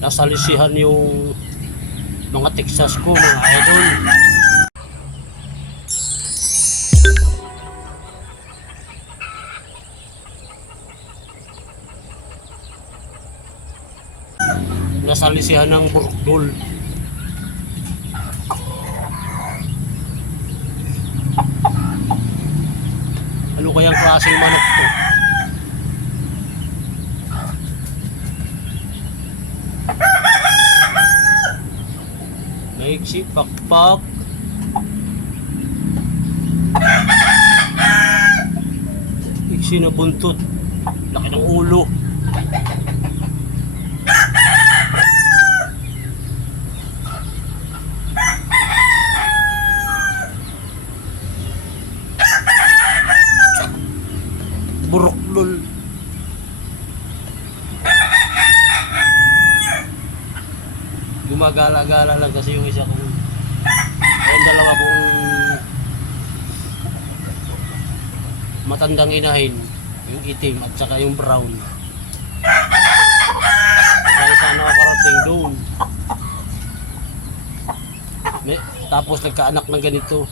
nasalisihan yung mga Texas ko, mga idol. Nasalisihan ng burkdol. Ano kayang klaseng manok to? Maiksi, pakpak. Iksi na buntot. Laki ng ulo. Gumagala-gala lang kasi yung isa kong yung dalawa kong matandang inahin yung itim at saka yung brown. Kaya sana nakarating doon May, tapos nagkaanak ng ganito.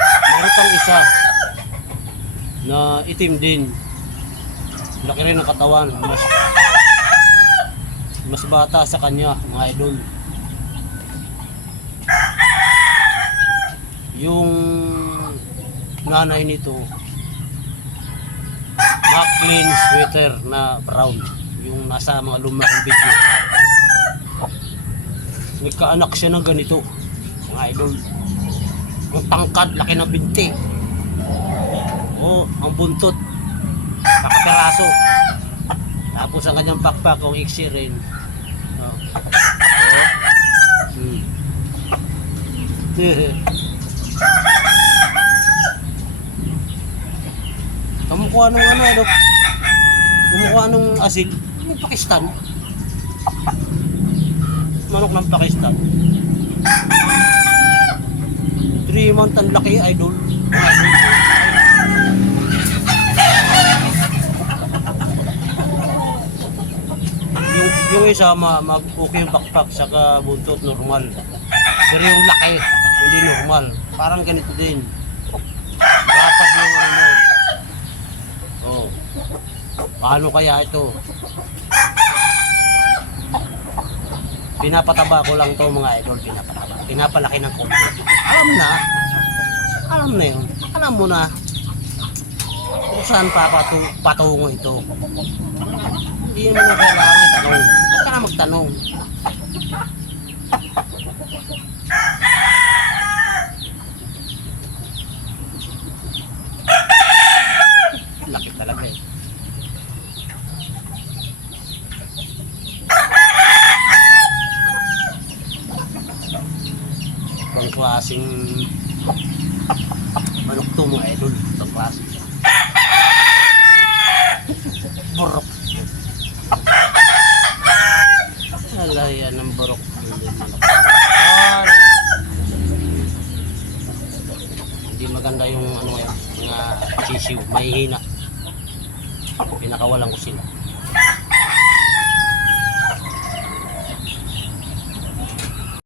Meron pang isa na itim din. Laki rin ang katawan mas mas bata sa kanya mga idol. Yung nanay nito McLean sweater na brown. Yung nasa mga lumang video. Nagkaanak siya ng ganito mga idol. Ang tangkad laki ng binti. Oh ang buntot. Kakaperaso tapos ang kanyang pakpak ang iksi rin oh. Oh. Hmm. Kamukha nung ano, ano, kamukha nung asil, yung Pakistan. Manok ng Pakistan. 3 month ang laki, idol. Yung, isa, ma, mag okay yung pakpak, saka buntot normal. Pero yung laki, hindi normal. Parang ganito din. Rapad yung ano nun. Oh. Paano kaya ito? Pinapataba ko lang to mga idol, pinapataba. Pinapalaki ng konti. Alam na. Alam na yun. Alam mo na. Kung saan papatu patungo ito. Hindi mo na kailangan tanong. Na magtanong. Laki talaga eh. Ibang klaseng manok to mga idol. Ibang klase. Burok. Alaya ng burok. Hindi manok. Ah, hindi maganda yung ano yan, mga sisiw, mahihina. Pinakawalan ko sila.